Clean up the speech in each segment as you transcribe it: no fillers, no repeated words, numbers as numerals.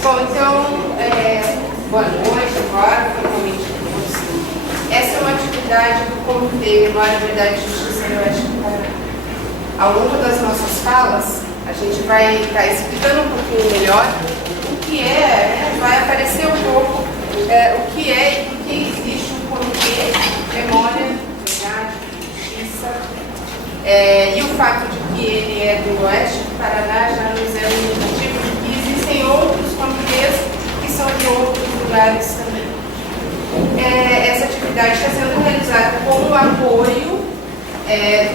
Bom, então, boa noite agora, formalmente todos. Essa é uma atividade do Comitê Memória, Verdade e Justiça no Oeste do Paraná. Ao longo das nossas falas, a gente vai estar explicando um pouquinho melhor o que é, vai aparecer um pouco o que é e por que existe um Comitê Memória, Verdade e Justiça. E o fato de que ele é do Oeste do Paraná já nos é um indicativo de que existem outros comitês que são de outros lugares também. Essa atividade está sendo realizada com o apoio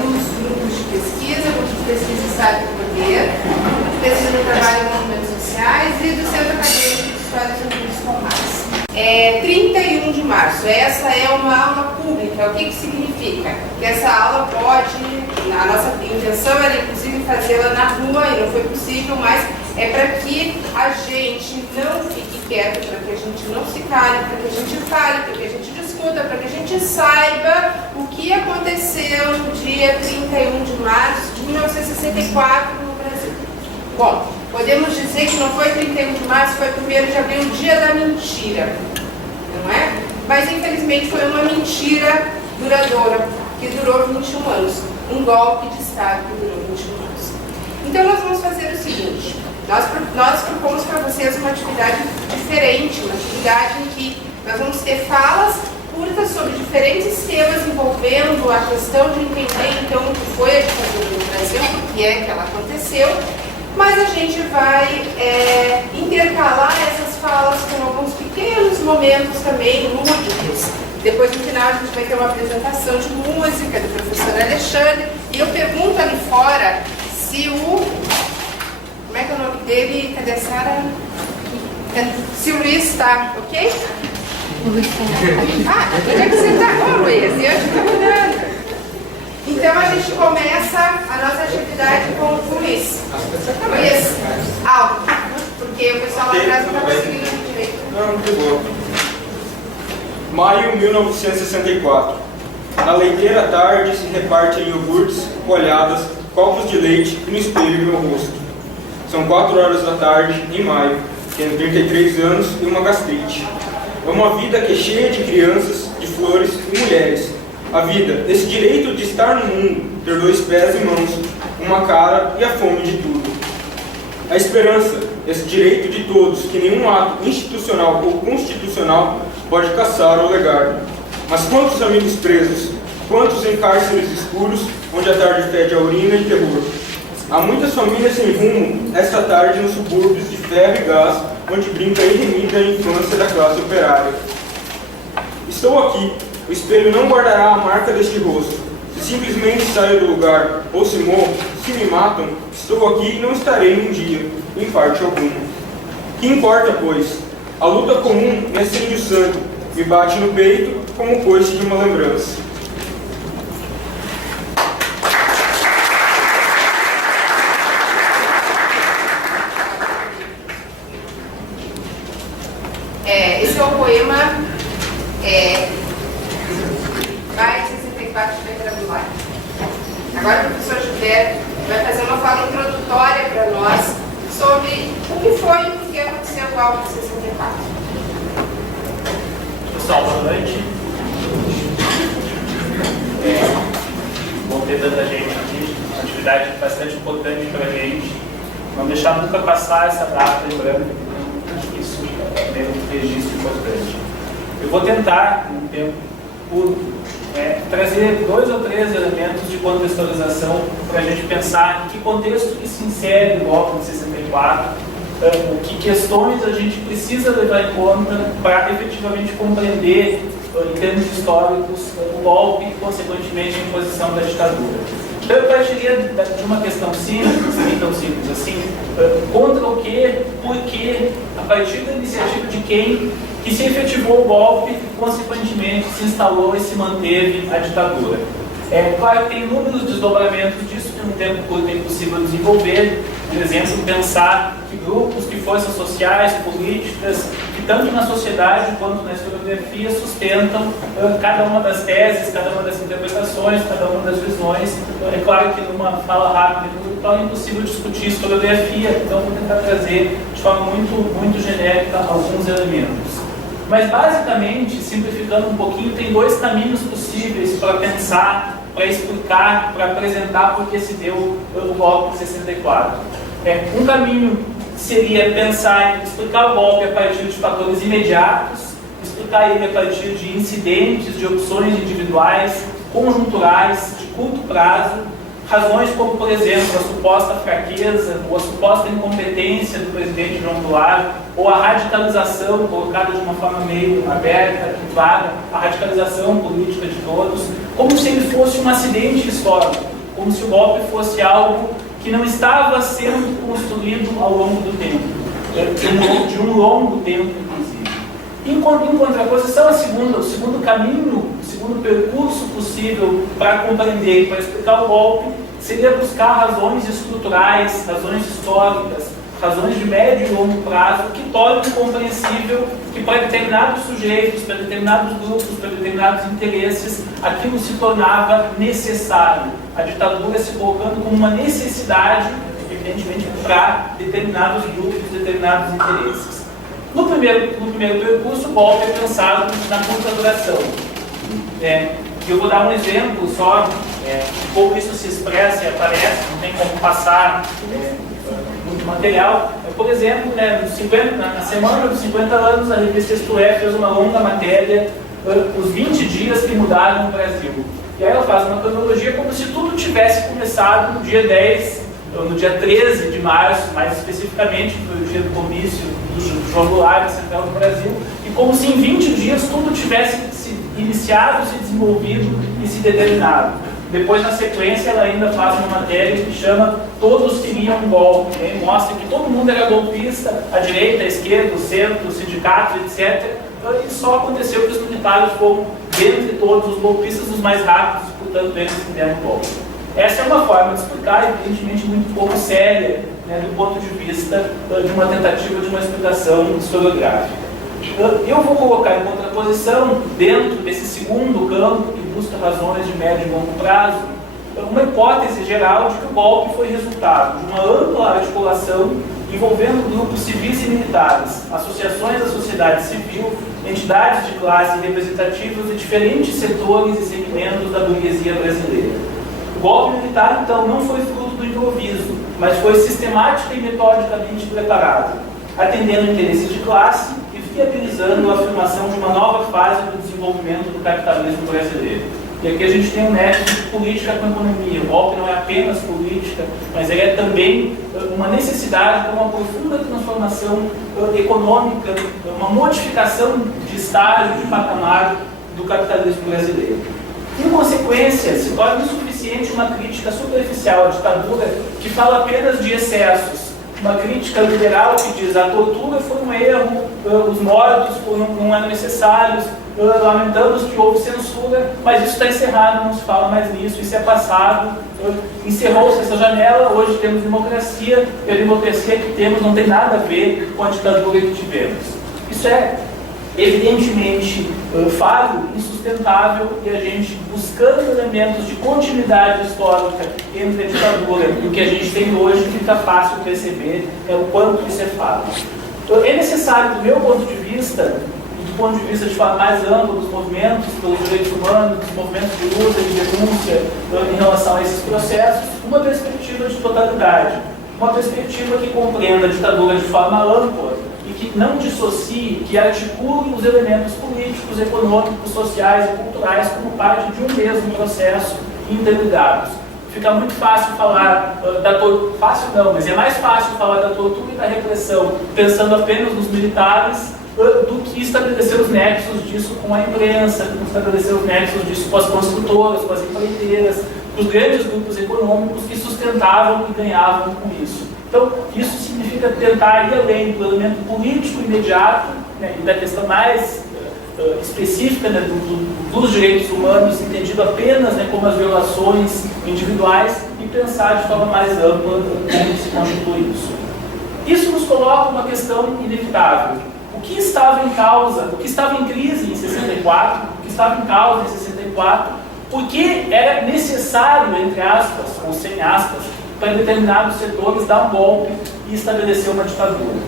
dos grupos de pesquisa, Grupo de Pesquisa Estado do Poder, Grupo de Pesquisa do Trabalho e Movimentos Sociais e do Centro Acadêmico de História dos Unidos Palmares. 31 de março, essa é uma aula pública. O que significa? Que essa aula pode, a nossa intenção era inclusive fazê-la na rua e não foi possível, mas é para que a gente não fique quieto, para que a gente não se cale, para que a gente fale, para que a gente discuta, para que a gente saiba o que aconteceu no dia 31 de março de 1964 no Brasil. Bom, podemos dizer que não foi 31 de março, foi 1º de abril, o dia da mentira, não é? Mas infelizmente foi uma mentira duradoura, que durou 21 anos, um golpe de Estado que durou 21 anos. Então nós vamos fazer o seguinte, nós propomos para vocês uma atividade diferente, uma atividade em que nós vamos ter falas curtas sobre diferentes temas envolvendo a questão de entender então o que foi a ditadura no Brasil, o que é que ela aconteceu, mas a gente vai intercalar essas falas com alguns pequenos momentos também lúdicos. Depois, no final, a gente vai ter uma apresentação de música do professor Alexandre. E eu pergunto ali fora se o... Como é que é o nome dele? Cadê a Sara? Se o Luiz está, ok? O Luiz está aqui. Onde é que você está? Ô, Luiz, eu estou mudando. Então, a gente começa a nossa atividade com o Luiz. Luiz, alto, porque o pessoal lá atrás não está conseguindo direito. Não, que boa. Maio 1964. Na leiteira tarde se repartem iogurtes, coalhadas, copos de leite e no espelho meu rosto. São 4 horas da tarde, em maio, tenho 33 anos e uma gastrite. É uma vida que é cheia de crianças, de flores e mulheres. A vida, esse direito de estar no mundo, ter 2 pés e mãos, uma cara e a fome de tudo. A esperança, esse direito de todos que nenhum ato institucional ou constitucional pode caçar ou legar. Mas quantos amigos presos, quantos em cárceres escuros, onde a tarde fede a urina e terror. Há muitas famílias sem rumo, esta tarde nos subúrbios de ferro e gás, onde brinca a irremida infância da classe operária. Estou aqui, o espelho não guardará a marca deste rosto. Se simplesmente saio do lugar, ou se morro, se me matam, estou aqui e não estarei num dia, em parte alguma. Que importa, pois? A luta comum me acende o sangue, me bate no peito como o coice de uma lembrança. Esse é o poema Maio de 64 de Letra do Mar. Agora o professor Gilberto vai fazer uma fala introdutória para nós sobre o que foi e por que aconteceu o golpe de 64. Pessoal, boa noite. Bom ter tanta gente aqui, uma atividade bastante importante para a gente. Não deixar nunca passar essa data lembrando, acho que isso é um registro importante. Eu vou tentar, num tempo curto, trazer 2 ou 3 elementos de contextualização para a gente pensar em que contexto que se insere o golpe de 64, que questões a gente precisa levar em conta para efetivamente compreender, em termos históricos, o golpe e, consequentemente, a imposição da ditadura. Então, eu partiria de uma questão simples, nem tão simples assim, contra o que, por que, a partir da iniciativa de quem que se efetivou o golpe e, consequentemente, se instalou e se manteve a ditadura. Claro que tem inúmeros desdobramentos disso que num tempo curto é impossível desenvolver. Por exemplo, pensar que grupos, que forças sociais, políticas, que tanto na sociedade quanto na historiografia sustentam cada uma das teses, cada uma das interpretações, cada uma das visões. É claro que numa fala rápida é impossível discutir historiografia, então vou tentar trazer de forma muito genérica alguns elementos. Mas basicamente, simplificando um pouquinho, tem dois caminhos possíveis para pensar, para explicar, para apresentar por que se deu o golpe de 64. Um caminho seria pensar em explicar o golpe a partir de fatores imediatos, explicar ele a partir de incidentes, de opções individuais, conjunturais, de curto prazo, razões como, por exemplo, a suposta fraqueza ou a suposta incompetência do presidente João Goulart, ou a radicalização, colocada de uma forma meio aberta, clara, a radicalização política de todos, como se ele fosse um acidente histórico, como se o golpe fosse algo que não estava sendo construído ao longo do tempo, de um longo tempo, inclusive. Em contraposição, o segundo caminho, o segundo percurso possível para compreender e para explicar o golpe seria buscar razões estruturais, razões históricas, razões de médio e longo prazo que tornem compreensível que para determinados sujeitos, para determinados grupos, para determinados interesses, aquilo se tornava necessário. A ditadura se colocando como uma necessidade, evidentemente, para determinados grupos, determinados interesses. No primeiro percurso, o golpe é pensado na curta duração. Eu vou dar um exemplo só, como isso se expressa e aparece, não tem como passar muito material. Por exemplo, na semana dos 50 anos, a revista Isto É fez uma longa matéria, os 20 dias que mudaram o Brasil. E aí ela faz uma cronologia como se tudo tivesse começado no dia 10, no dia 13 de março, mais especificamente, que foi o dia do comício do João Goulart, na Central do Brasil, e como se em 20 dias tudo tivesse se iniciado, se desenvolvido e se determinado. Depois, na sequência, ela ainda faz uma matéria que chama Todos Queriam um Golpe, mostra que todo mundo era golpista, a direita, a esquerda, o centro, os sindicatos, etc. E só aconteceu que os militares foram, dentre todos os golpistas, os mais rápidos, portanto, eles que deram o golpe. Essa é uma forma de explicar, evidentemente, muito pouco séria, do ponto de vista de uma tentativa de uma explicação historiográfica. Eu vou colocar em contraposição, dentro desse segundo campo, que busca razões de médio e longo prazo, uma hipótese geral de que o golpe foi resultado de uma ampla articulação envolvendo grupos civis e militares, associações da sociedade civil, entidades de classe representativas de diferentes setores e segmentos da burguesia brasileira. O golpe militar, então, não foi fruto do improviso, mas foi sistemática e metodicamente preparado, atendendo interesses de classe e viabilizando a afirmação de uma nova fase do desenvolvimento do capitalismo brasileiro. E aqui a gente tem um nexo de política com economia. O golpe não é apenas política, mas ele é também uma necessidade para uma profunda transformação econômica, uma modificação de estágio, de patamar do capitalismo brasileiro. Em consequência, se torna insuficiente uma crítica superficial à ditadura que fala apenas de excessos. Uma crítica liberal que diz a tortura foi um erro, os mortos não eram necessários, lamentamos que houve censura, mas isso está encerrado, não se fala mais nisso, isso é passado, encerrou-se essa janela, hoje temos democracia, e a democracia que temos não tem nada a ver com a ditadura que tivemos. Isso é evidentemente falho, insustentável, e a gente, buscando elementos de continuidade histórica entre a ditadura e o que a gente tem hoje, fica fácil perceber o quanto isso é falho. É necessário, do meu ponto de vista, e do ponto de vista de forma mais ampla dos movimentos pelos direitos humanos, dos movimentos de luta e de denúncia em relação a esses processos, uma perspectiva de totalidade, uma perspectiva que compreenda a ditadura de forma ampla e que não dissocie, que articule os elementos políticos, econômicos, sociais e culturais como parte de um mesmo processo interligados. Fica muito fácil falar da tortura, fácil não, mas é mais fácil falar da tortura e da repressão pensando apenas nos militares do que estabelecer os nexos disso com a imprensa, do que estabelecer os nexos disso com as construtoras, com as empreiteiras, com os grandes grupos econômicos que sustentavam e ganhavam com isso. Então, isso significa tentar ir além do elemento político imediato, e da questão mais específica, dos direitos humanos, entendido apenas como as violações individuais, e pensar de forma mais ampla como se constitui isso. Isso nos coloca uma questão inevitável. O que estava em causa, o que estava em crise em 64, o que estava em causa em 64, porque era necessário, entre aspas, ou sem aspas, para determinados setores dar um golpe e estabelecer uma ditadura.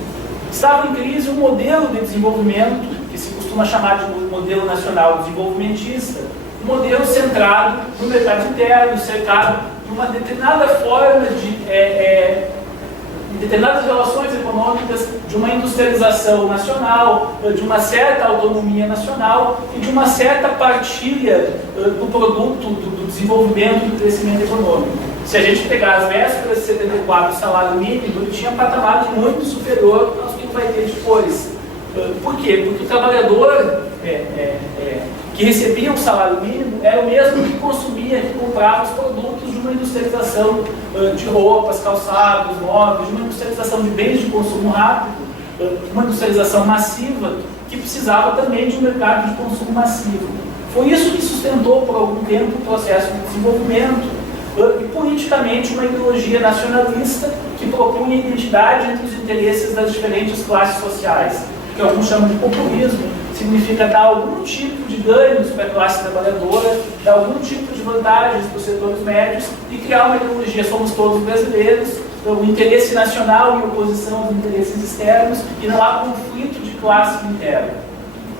Estava em crise um modelo de desenvolvimento, que se costuma chamar de modelo nacional desenvolvimentista, um modelo centrado no mercado interno, cercado de uma determinada forma de determinadas relações econômicas, de uma industrialização nacional, de uma certa autonomia nacional e de uma certa partilha do produto, do desenvolvimento, do crescimento econômico. Se a gente pegar as vésperas de 74, o salário mínimo, ele tinha patamares muito superior aos que vai ter depois. Por quê? Porque o trabalhador que recebia um salário mínimo era o mesmo que consumia, que comprava os produtos de uma industrialização de roupas, calçados, móveis, de uma industrialização de bens de consumo rápido, uma industrialização massiva que precisava também de um mercado de consumo massivo. Foi isso que sustentou por algum tempo o processo de desenvolvimento e politicamente uma ideologia nacionalista que propunha identidade entre os interesses das diferentes classes sociais, que alguns chamam de populismo. Significa dar algum tipo de ganhos para a classe trabalhadora, dar algum tipo de vantagens para os setores médios e criar uma ideologia, somos todos brasileiros, o interesse nacional em oposição aos interesses externos e não há conflito de classe interna.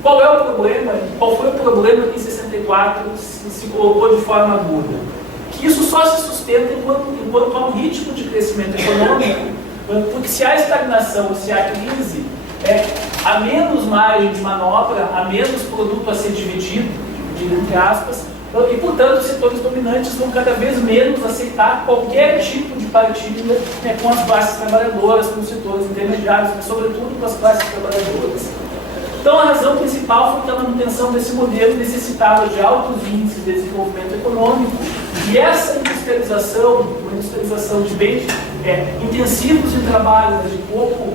Qual é o problema? Qual foi o problema que em 64 se colocou de forma aguda? Que isso só se sustenta enquanto há um ritmo de crescimento econômico, porque se há estagnação, se há crise, há menos margem de manobra, há menos produto a ser dividido entre aspas, e, portanto, os setores dominantes vão cada vez menos aceitar qualquer tipo de partilha com as classes trabalhadoras, com os setores intermediários, mas, sobretudo, com as classes trabalhadoras. Então, a razão principal foi que a manutenção desse modelo necessitava de altos índices de desenvolvimento econômico, e essa industrialização, uma industrialização de bens intensivos em trabalho, mas de pouco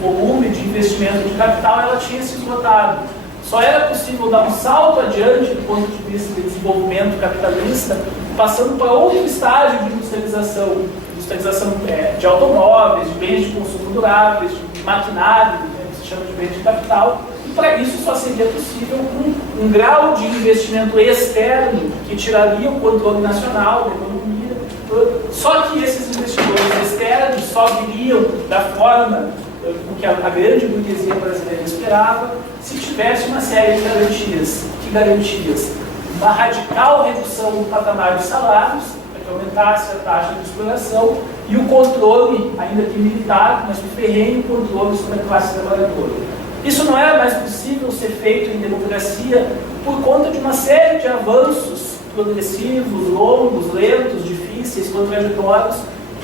volume de investimento de capital, ela tinha se esgotado. Só era possível dar um salto adiante do ponto de vista de desenvolvimento capitalista, passando para outro estágio de industrialização de automóveis, de bens de consumo duráveis, de maquinário, que se chama de bens de capital, e para isso só seria possível um grau de investimento externo que tiraria o controle nacional da economia. Só que esses investidores externos só viriam da forma que a grande burguesia brasileira esperava se tivesse uma série de garantias. Que garantias? Uma radical redução do patamar de salários, para que aumentasse a taxa de exploração, e o controle, ainda que militar, mas o ferrenho controle sobre a classe trabalhadora. Isso não era mais possível ser feito em democracia por conta de uma série de avanços progressivos, longos, lentos, difíceis, contraditórios,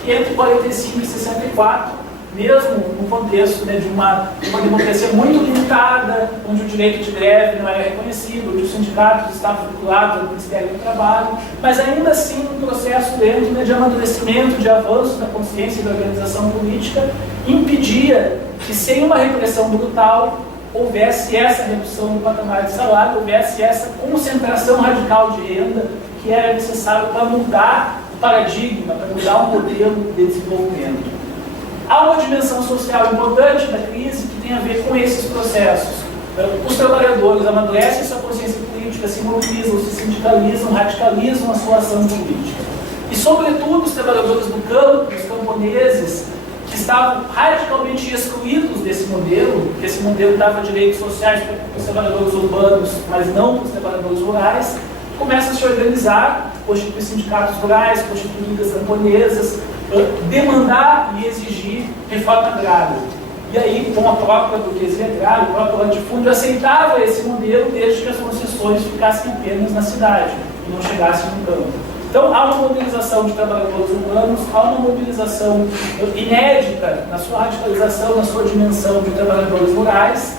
que entre 45 e 64, mesmo no contexto de uma democracia muito limitada, onde o direito de greve não era reconhecido, onde os sindicatos estavam vinculados ao Ministério do Trabalho, mas ainda assim um processo lento de amadurecimento, de avanço da consciência e da organização política, impedia que, sem uma repressão brutal, houvesse essa redução do patamar de salário, houvesse essa concentração radical de renda que era necessário para mudar o paradigma, para mudar o modelo de desenvolvimento. Há uma dimensão social importante da crise que tem a ver com esses processos. Os trabalhadores amadurecem sua consciência política, se mobilizam, se sindicalizam, radicalizam a sua ação política. E, sobretudo, os trabalhadores do campo, os camponeses, que estavam radicalmente excluídos desse modelo, que esse modelo dava direitos sociais para os trabalhadores urbanos, mas não para os trabalhadores rurais, começam a se organizar, constituir sindicatos rurais, constituir ligas camponesas, demandar e exigir reforma agrária. E aí, com a própria burguesia agrária, o próprio latifúndio aceitava esse modelo desde que as concessões ficassem apenas na cidade e não chegassem no campo. Então, há uma mobilização de trabalhadores urbanos, há uma mobilização inédita na sua radicalização, na sua dimensão de trabalhadores rurais,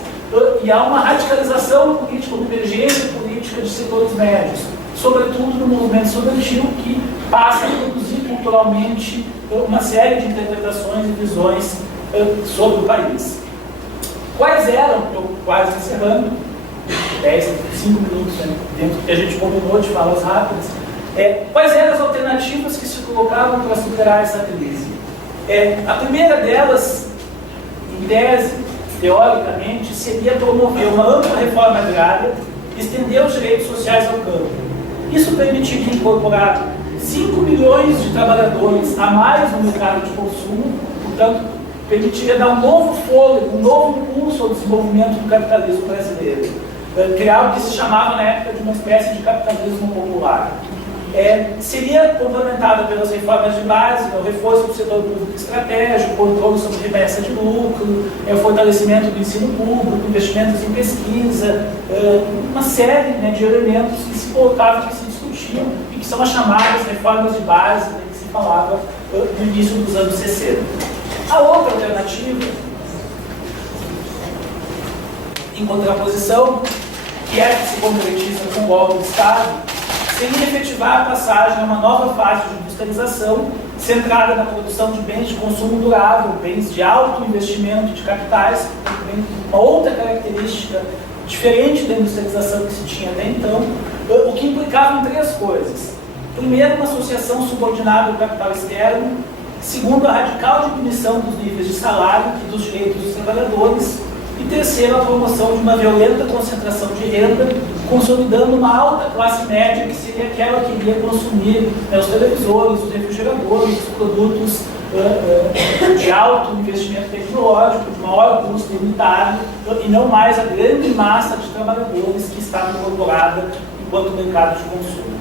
e há uma radicalização política, uma emergência política de setores médios, sobretudo no movimento estudantil, que passa a produzir culturalmente uma série de interpretações e visões sobre o país. Quais eram, estou quase encerrando, 5 minutos, dentro do que a gente combinou de falas rápidas, quais eram as alternativas que se colocavam para superar essa crise? A primeira delas, em tese, teoricamente, seria promover uma ampla reforma agrária e estender os direitos sociais ao campo. Isso permitiria incorporar 5 milhões de trabalhadores a mais no mercado de consumo, portanto, permitiria dar um novo fôlego, um novo impulso ao desenvolvimento do capitalismo brasileiro, criar o que se chamava na época de uma espécie de capitalismo popular. Seria complementada pelas reformas de base, o reforço do setor público estratégico, controle sobre remessa de lucro, o fortalecimento do ensino público, investimentos em pesquisa, uma série, né, de elementos que se colocavam, que se discutiam e que são as chamadas reformas de base, né, que se falava no início dos anos 60. A outra alternativa, em contraposição, que é que se concretiza com o golpe de Estado, seria efetivar a passagem a uma nova fase de industrialização centrada na produção de bens de consumo durável, bens de alto investimento de capitais, uma outra característica diferente da industrialização que se tinha até então, o que implicava em 3 coisas. Primeiro, uma associação subordinada ao capital externo. Segundo, a radical diminuição dos níveis de salário e dos direitos dos trabalhadores. E terceiro, a promoção de uma violenta concentração de renda, consolidando uma alta classe média que seria aquela que iria consumir, né, os televisores, os refrigeradores, os produtos de alto investimento tecnológico, de maior custo limitado, e não mais a grande massa de trabalhadores que estava incorporada enquanto mercado de consumo.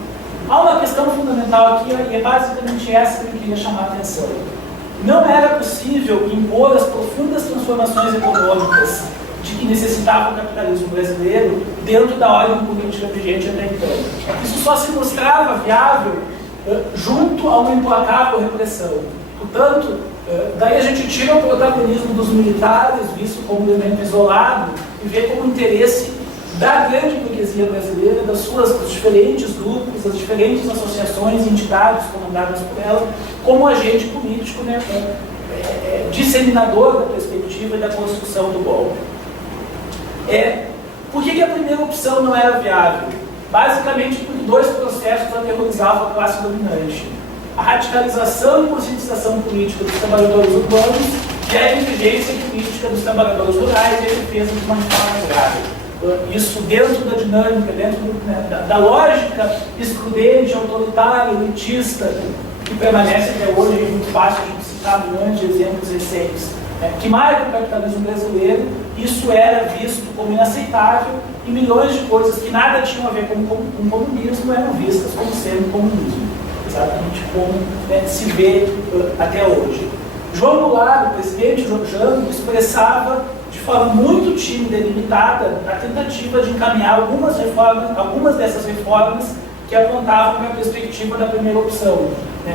Há uma questão fundamental aqui, e é basicamente essa que eu queria chamar a atenção. Não era possível impor as profundas transformações econômicas de que necessitava o capitalismo brasileiro dentro da ordem política vigente até então. Isso só se mostrava viável junto a uma implacável repressão. Portanto, daí a gente tira o protagonismo dos militares, visto como elemento isolado, e vê como interesse da grande burguesia brasileira, dos diferentes grupos, das diferentes associações e entidades comandadas por ela, como agente político, né, disseminador da perspectiva e da construção do golpe. Por que a primeira opção não era viável? Basicamente porque 2 processos aterrorizavam a classe dominante: a radicalização e conscientização política dos trabalhadores urbanos e a inteligência política dos trabalhadores rurais e a defesa de uma reforma agrária. Isso dentro da dinâmica, dentro da lógica excludente, autoritária, elitista, que permanece até hoje. É muito fácil a gente citar milhões de exemplos recentes que marcam o capitalismo brasileiro. Isso era visto como inaceitável, e milhões de coisas que nada tinham a ver com comunismo eram vistas como sendo comunismo, exatamente como se vê até hoje. João Goulart, o presidente João Jango, expressava de forma muito tímida e limitada a tentativa de encaminhar algumas dessas reformas que apontavam para a perspectiva da primeira opção,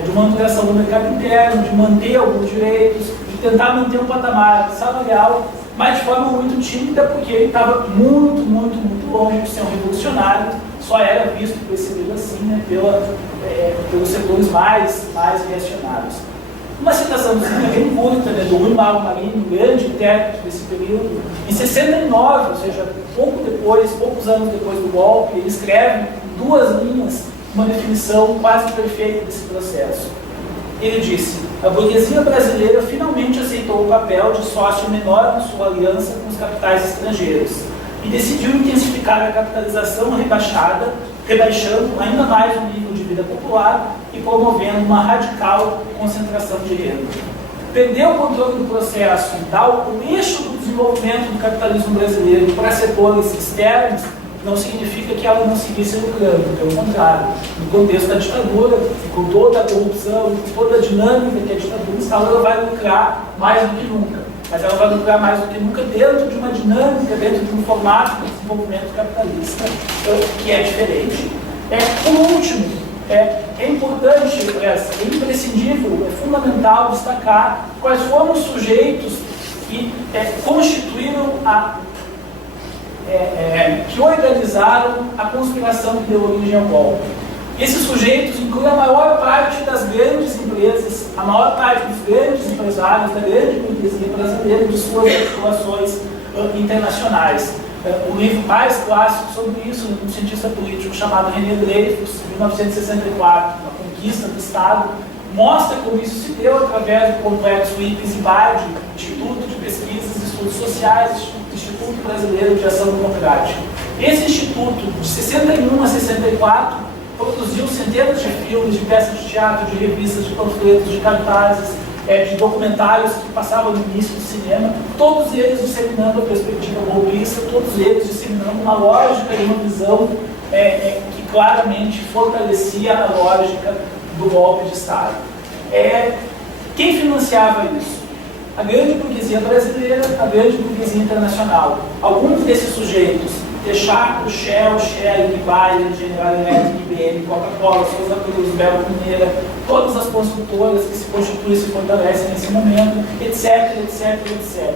de uma ampliação do mercado interno, de manter alguns direitos, de tentar manter um patamar salarial, mas de forma muito tímida, porque ele estava muito, muito, muito longe de ser um revolucionário. Só era visto, percebido assim, pelos setores mais reacionários. Uma citaçãozinha bem curta, do Rui Mauro Marinho, grande intérprete desse período. Em 69, ou seja, poucos anos depois do golpe, ele escreve em 2 linhas uma definição quase perfeita desse processo. Ele disse: a burguesia brasileira finalmente aceitou o papel de sócio menor na sua aliança com os capitais estrangeiros e decidiu intensificar a capitalização rebaixando ainda mais o nível de vida popular e promovendo uma radical concentração de renda. Perder o controle do processo e dar o eixo do desenvolvimento do capitalismo brasileiro para setores externos não significa que ela não seguisse lucrando, pelo contrário. No contexto da ditadura, com toda a corrupção, com toda a dinâmica que a ditadura instala, ela vai lucrar mais do que nunca. Mas ela vai lucrar mais do que nunca dentro de uma dinâmica, dentro de um formato de desenvolvimento capitalista que é diferente. Por último, é importante, é imprescindível, é fundamental destacar quais foram os sujeitos que constituíram que organizaram a conspiração que deu origem ao golpe. Esses sujeitos incluem a maior parte das grandes empresas, a maior parte dos grandes empresários, da grande burguesia brasileira, de suas articulações internacionais. O livro mais clássico sobre isso, de um cientista político chamado René Dreyfus, em 1964, A Conquista do Estado, mostra como isso se deu através do complexo IPES e BAD, Instituto de Pesquisas e Estudos Sociais, Instituto Brasileiro de Ação Democrática. Esse instituto, de 61 a 64, produziu centenas de filmes, de peças de teatro, de revistas, de panfletos, de cartazes, de documentários que passavam no início do cinema, todos eles disseminando a perspectiva golpista, todos eles disseminando uma lógica e uma visão que claramente fortalecia a lógica do golpe de Estado. Quem financiava isso? A grande burguesia brasileira, a grande burguesia internacional. Alguns desses sujeitos, Texaco, Shell, Bayer, General Electric, IBM, Coca-Cola, Souza Cruz, Belo Mineira, todas as construtoras que se constituem e se fortalecem nesse momento, etc, etc, etc.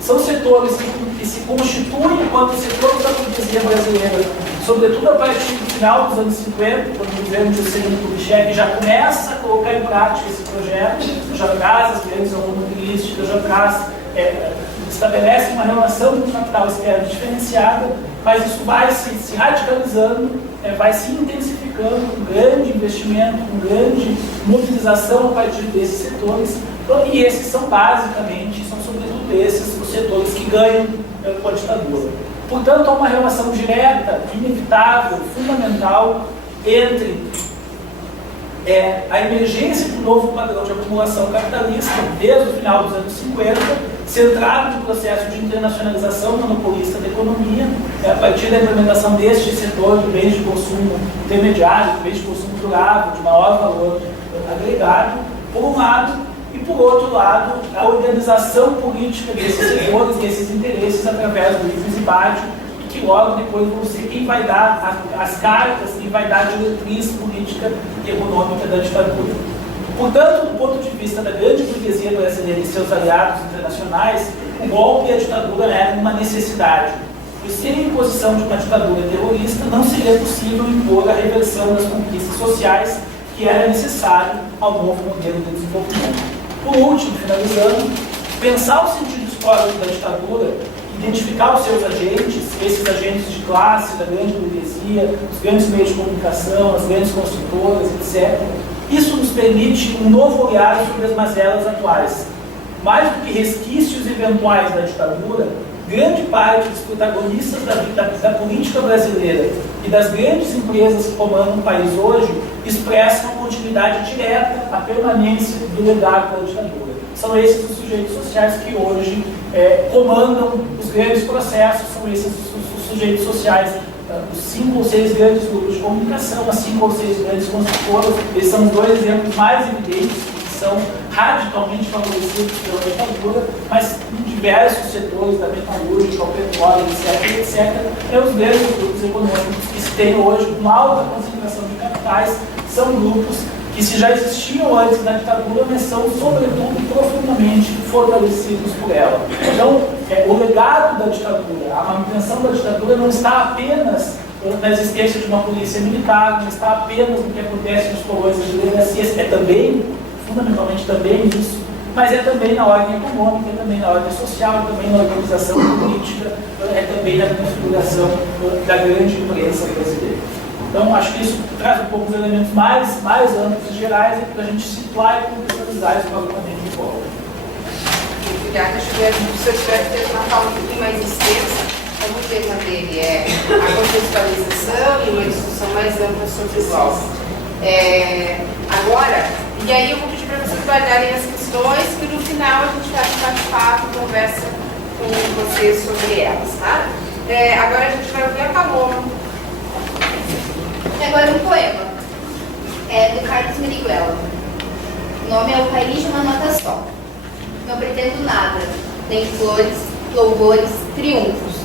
São setores que se constituem enquanto setores da burguesia brasileira, sobretudo a partir do final dos anos 50, quando o governo de Juscelino Kubitschek já começa a colocar em prática esse projeto, já traz as grandes automobilísticas, já traz, estabelece uma relação com o capital externo diferenciada, mas isso vai se radicalizando, vai se intensificando com grande investimento, com grande mobilização a partir desses setores, e esses são basicamente, são sobretudo esses os setores que ganham com a ditadura. Portanto, há uma relação direta, inevitável, fundamental entre a emergência do novo padrão de acumulação capitalista, desde o final dos anos 50, centrado no processo de internacionalização monopolista da economia, a partir da implementação deste setor de bens de consumo intermediário, de bens de consumo durável, de maior valor agregado, por um lado, e por outro lado, a organização política desses setores, desses interesses, através do Ifes e que logo depois vão ser quem vai dar as cartas, quem vai dar a diretriz política e econômica da ditadura. Portanto, do ponto de vista da grande burguesia brasileira e seus aliados internacionais, o golpe e a ditadura eram uma necessidade. Por ser a imposição de uma ditadura terrorista, não seria possível impor a reversão das conquistas sociais que era necessário ao novo modelo de desenvolvimento. Por último, finalizando, pensar o sentido histórico da ditadura, identificar os seus agentes, esses agentes de classe, da grande burguesia, os grandes meios de comunicação, as grandes construtoras, etc. Isso nos permite um novo olhar sobre as mazelas atuais. Mais do que resquícios eventuais da ditadura, grande parte dos protagonistas da política brasileira e das grandes empresas que comandam o país hoje expressam a continuidade direta, a permanência do legado da ditadura. São esses os sujeitos sociais que hoje comandam os grandes processos, são esses os sujeitos sociais, os 5 ou 6 grandes grupos de comunicação, as 5 ou 6 grandes construtoras. Esses são os 2 exemplos mais evidentes que são radicalmente favorecidos pela ditadura, mas em diversos setores da metalúrgica, o petróleo, etc., etc., os grandes grupos econômicos que se tem hoje uma alta concentração de capitais, são grupos que se já existiam antes da ditadura, mas são, sobretudo, profundamente fortalecidos por ela. Então, o legado da ditadura, a manutenção da ditadura não está apenas na existência de uma polícia militar, não está apenas no que acontece nos colões de delegacias, é também, fundamentalmente também isso, mas é também na ordem econômica, é também na ordem social, é também na organização política, é também na configuração da grande imprensa brasileira. Então, acho que isso traz um pouco os elementos mais amplos e gerais para a gente situar e contextualizar esse agrupamento de volta. Obrigada, Juliana. Se eu tiver que ter uma fala um pouquinho mais extensa, como o tema dele é a contextualização e uma discussão mais ampla sobre o golpe. Agora, e aí eu vou pedir para vocês guardarem as questões que no final a gente faz um bate-papo, conversa com vocês sobre elas, tá? Agora a gente vai ouvir a Paloma. E agora um poema, do Carlos Miriguela. O nome é O País de uma Nota Só. Não pretendo nada, nem flores, louvores, triunfos.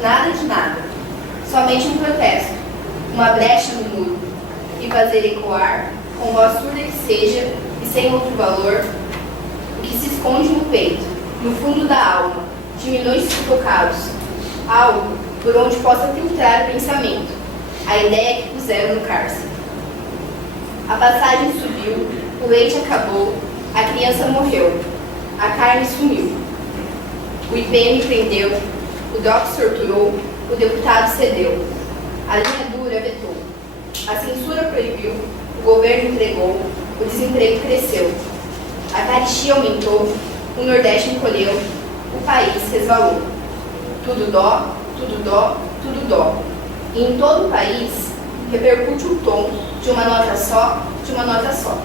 Nada de nada. Somente um protesto, uma brecha no muro, e fazer ecoar, com voz surda que seja, e sem outro valor, o que se esconde no peito, no fundo da alma, de milhões sufocados. Algo por onde possa filtrar o pensamento, a ideia que puseram no cárcere. A passagem subiu, o leite acabou, a criança morreu, a carne sumiu. O IPM prendeu, o DOPS torturou, o deputado cedeu. A linha dura vetou, a censura proibiu, o governo entregou, o desemprego cresceu. A carestia aumentou, o Nordeste encolheu, o país resvalou. Tudo dó, tudo dó, tudo dó. E em todo o país repercute o tom de uma nota só, de uma nota só.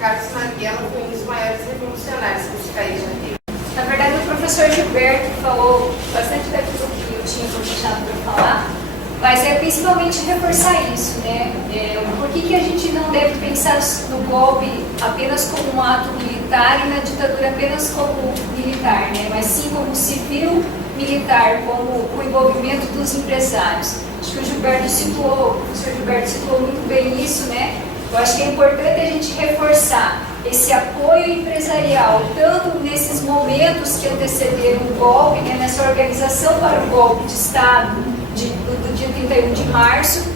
Carlos Marighella foi um dos maiores revolucionários que esse país já teve. Na verdade, o professor Gilberto falou bastante daquilo que eu tinha deixado para falar, mas é principalmente reforçar isso, né? Por que a gente não deve pensar no golpe apenas como um ato militar e na ditadura apenas como militar, né? Mas sim como civil militar, como o envolvimento dos empresários. Acho que o professor Gilberto citou muito bem isso, né? Eu acho que é importante a gente reforçar esse apoio empresarial, tanto nesses momentos que antecederam o golpe, né, nessa organização para o golpe de Estado do dia 31 de março,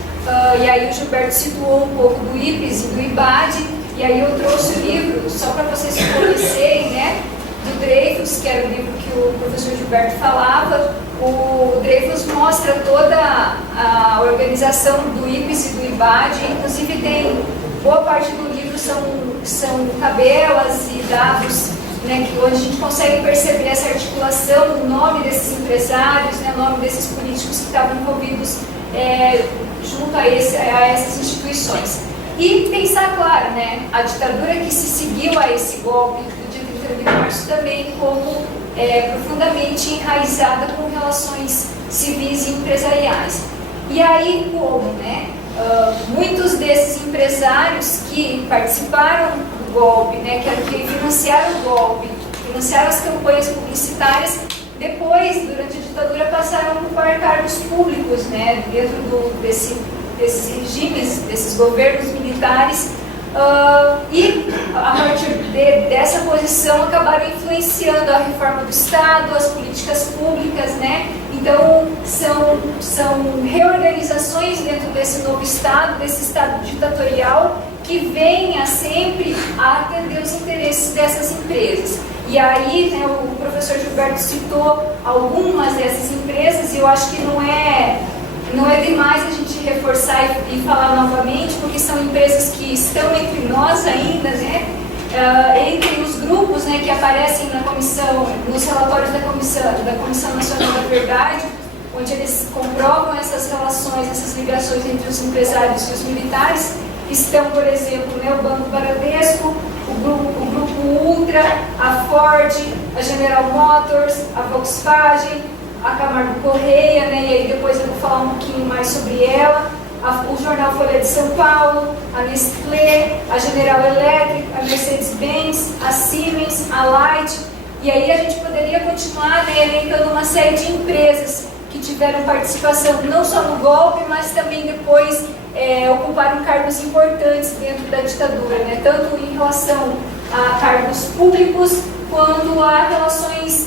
e aí o Gilberto situou um pouco do IPES e do IBAD, e aí eu trouxe o livro, só para vocês conhecerem, né, do Dreyfus, que era o livro que o professor Gilberto falava. O Dreyfus mostra toda a organização do IPES e do IBAD, inclusive tem boa parte do livro são tabelas e dados, né, onde a gente consegue perceber essa articulação, o nome desses empresários, né, o nome desses políticos que estavam envolvidos junto a essas instituições. E pensar, claro, né, a ditadura que se seguiu a esse golpe do dia 31 de março também como profundamente enraizada com relações civis e empresariais. E aí como, né? Muitos desses empresários que participaram do golpe, né, que financiaram o golpe, financiaram as campanhas publicitárias, depois, durante a ditadura, passaram a ocupar cargos públicos, né, dentro desses regimes, desses governos militares, e a partir dessa posição acabaram influenciando a reforma do Estado, as políticas públicas, né? Então são reorganizações dentro desse novo Estado, desse Estado ditatorial, que vem sempre a atender os interesses dessas empresas. E aí, né, o professor Gilberto citou algumas dessas empresas, e eu acho que não é demais a gente reforçar e falar novamente, porque são empresas que estão entre nós ainda, né? Entre os grupos, né, que aparecem na comissão, nos relatórios da Comissão Nacional da Verdade, onde eles comprovam essas relações, essas ligações entre os empresários e os militares, estão, por exemplo, né, o Banco Bradesco, o Grupo Ultra, a Ford, a General Motors, a Volkswagen, a Camargo Correia, né, e aí depois eu vou falar um pouquinho mais sobre ela, o Jornal Folha de São Paulo, a Nestlé, a General Electric, a Mercedes-Benz, a Siemens, a Light, e aí a gente poderia continuar, né, elencando uma série de empresas que tiveram participação não só no golpe, mas também depois ocuparam cargos importantes dentro da ditadura, né, tanto em relação a cargos públicos quanto a relações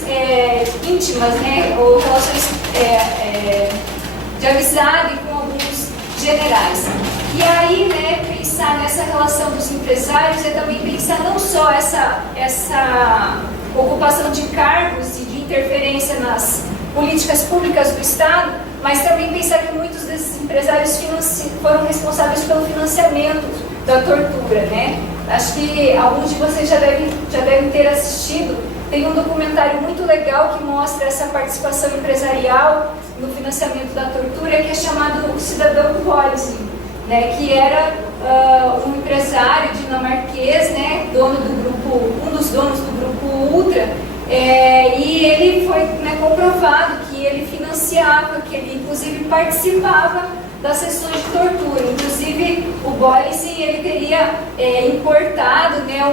íntimas, né, ou relações de amizade com alguns generais. E aí, né, pensar nessa relação dos empresários é também pensar não só essa ocupação de cargos e de interferência nas políticas públicas do Estado, mas também pensar que muitos desses empresários foram responsáveis pelo financiamento da tortura, né? Acho que alguns de vocês já devem ter assistido. Tem um documentário muito legal que mostra essa participação empresarial no financiamento da tortura, que é chamado O Cidadão Policing, né? Que era um empresário dinamarquês, né? Um dos donos do Grupo Ultra, e ele foi, né, comprovado que ele financiava, que ele inclusive participava das sessões de tortura. Inclusive o Boyce, ele teria importado, né,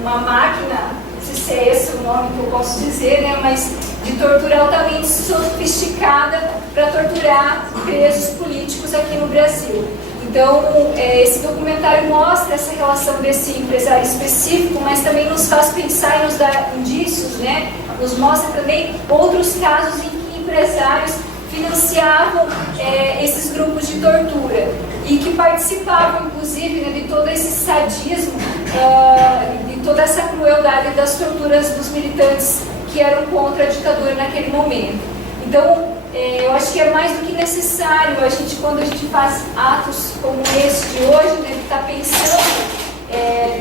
uma máquina, não sei se é esse o nome que eu posso dizer, né, mas de tortura altamente sofisticada para torturar presos políticos aqui no Brasil. Então, esse documentário mostra essa relação desse empresário específico, mas também nos faz pensar e nos dá indícios, né? Nos mostra também outros casos em que empresários financiavam esses grupos de tortura e que participavam, inclusive, né, de todo esse sadismo, de toda essa crueldade das torturas dos militantes que eram contra a ditadura naquele momento. Então, eu acho que é mais do que necessário quando a gente faz atos como esse de hoje, deve estar pensando,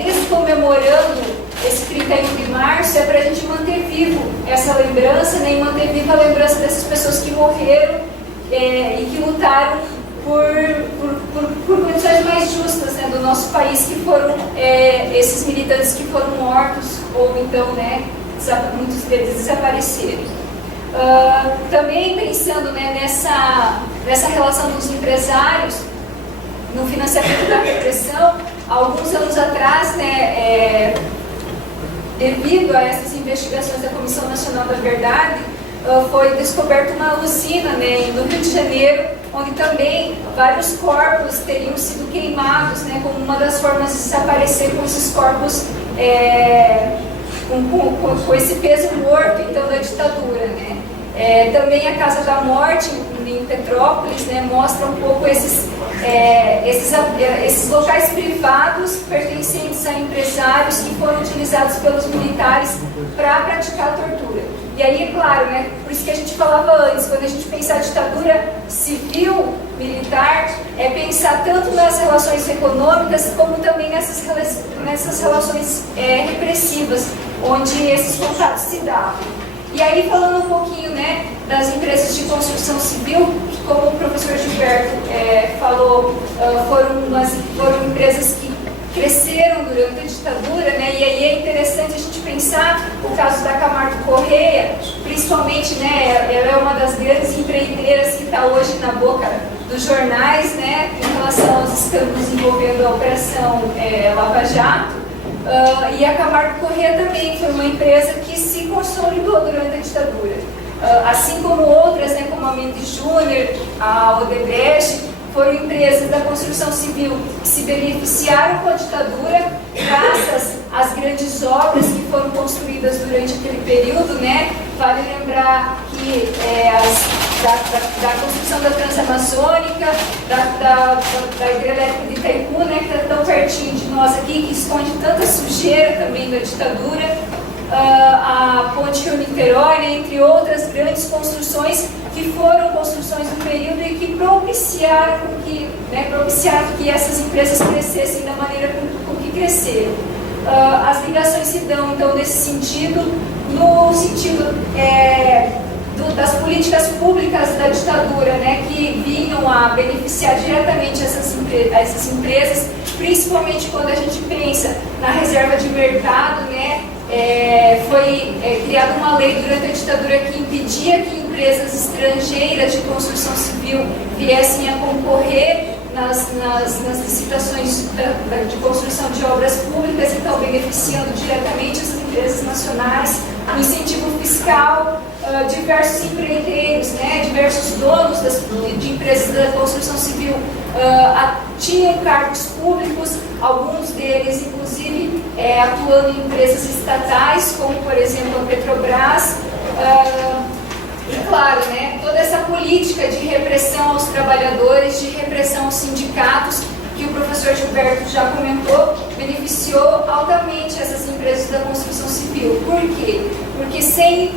desde comemorando esse 31 de março, é para a gente manter vivo essa lembrança, né, e manter viva a lembrança dessas pessoas que morreram e que lutaram por condições mais justas, né, do nosso país, que foram esses militantes que foram mortos ou então, né, muitos deles desapareceram. Também pensando, né, nessa relação dos empresários no financiamento da repressão, alguns anos atrás, né, devido a essas investigações da Comissão Nacional da Verdade, foi descoberta uma usina, né, no Rio de Janeiro, onde também vários corpos teriam sido queimados, né, como uma das formas de desaparecer com esses corpos, com esse peso morto, então, da ditadura, né. Também a Casa da Morte, em Petrópolis, né, mostra um pouco esses locais privados pertencentes a empresários que foram utilizados pelos militares para praticar a tortura. E aí, é claro, né, por isso que a gente falava antes, quando a gente pensa a ditadura civil, militar, é pensar tanto nas relações econômicas como também nessas relações repressivas, onde esses contatos se davam. E aí, falando um pouquinho, né, das empresas de construção civil, que, como o professor Gilberto falou, foram empresas que cresceram durante a ditadura, né, e aí é interessante a gente pensar o caso da Camargo Corrêa, principalmente, né, ela é uma das grandes empreiteiras que está hoje na boca dos jornais, né, em relação aos escândalos envolvendo a Operação Lava Jato. E a Camargo Corrêa também foi uma empresa que se consolidou durante a ditadura. Assim como outras, né, como a Mendes Júnior, a Odebrecht, foram empresas da construção civil que se beneficiaram com a ditadura graças às grandes obras que foram construídas durante aquele período, né? Vale lembrar que da construção da Transamazônica, da hidrelétrica de Itaipu, né, que está tão pertinho de nós aqui, que esconde tanta sujeira também da ditadura, a Ponte Rio-Niterói, né, entre outras grandes construções que foram construções do período e que propiciaram que essas empresas crescessem da maneira com que cresceram. As ligações se dão, então, nesse sentido, no sentido das políticas públicas da ditadura, né, que vinham a beneficiar diretamente essas empresas, principalmente quando a gente pensa na reserva de mercado, né, foi criada uma lei durante a ditadura que impedia que empresas estrangeiras de construção civil viessem a concorrer nas licitações de construção de obras públicas, então beneficiando diretamente as empresas nacionais, o incentivo fiscal, diversos empreiteiros, né, diversos donos de empresas da construção civil tinham cargos públicos, alguns deles inclusive atuando em empresas estatais, como por exemplo a Petrobras. E claro, né, toda essa política de repressão aos trabalhadores, de repressão aos sindicatos, que o professor Gilberto já comentou, beneficiou altamente essas empresas da construção civil. Por quê? Porque sem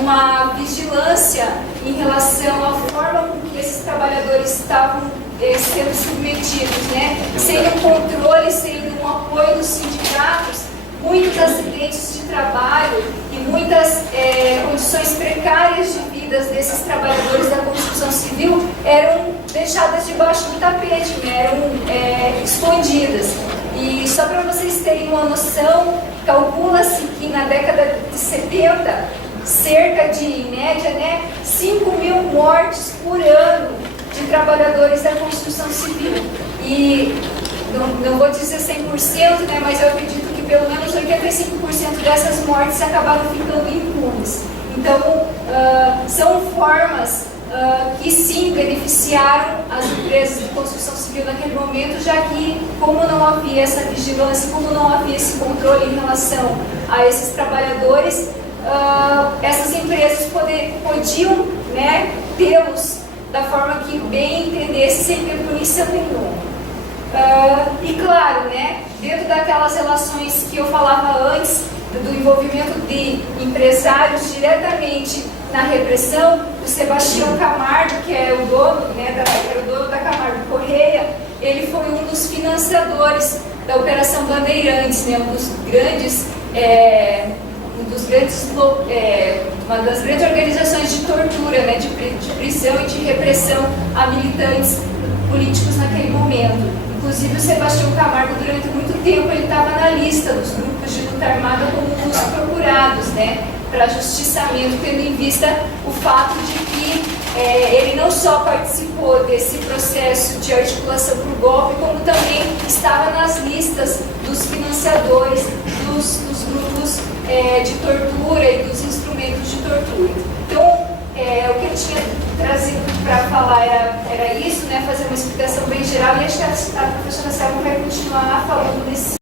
uma vigilância em relação à forma com que esses trabalhadores estavam sendo submetidos, né, sem um controle, sem um apoio dos sindicatos, muitos acidentes de trabalho e muitas condições precárias de vida desses trabalhadores da construção civil eram deixadas debaixo do tapete, né? Eram escondidas. E só para vocês terem uma noção, calcula-se que na década de 70, cerca de, em média, né, 5.000 mortes por ano de trabalhadores da construção civil. E não vou dizer 100%, né, mas eu acredito que pelo menos 85% dessas mortes acabaram ficando impunes. Então, são formas que sim beneficiaram as empresas de construção civil naquele momento, já que, como não havia essa vigilância, como não havia esse controle em relação a esses trabalhadores, essas empresas podiam, né, tê-los da forma que bem entendesse, sem ter punição nenhuma. E claro, né, dentro daquelas relações que eu falava antes, do envolvimento de empresários diretamente na repressão, o Sebastião Camargo, que é o dono, né, era o dono da Camargo Correia, ele foi um dos financiadores da Operação Bandeirantes, né, uma das grandes organizações de tortura, né, de prisão e de repressão a militantes políticos naquele momento. Inclusive o Sebastião Camargo, durante muito tempo, ele estava na lista dos grupos de luta armada como um dos procurados, né, para justiçamento, tendo em vista o fato de que ele não só participou desse processo de articulação para o golpe, como também estava nas listas dos financiadores dos grupos de tortura e dos instrumentos de tortura. Então, o que eu tinha trazido para falar era isso, né, fazer uma explicação bem geral, e acho que a professora Selma vai continuar falando nesse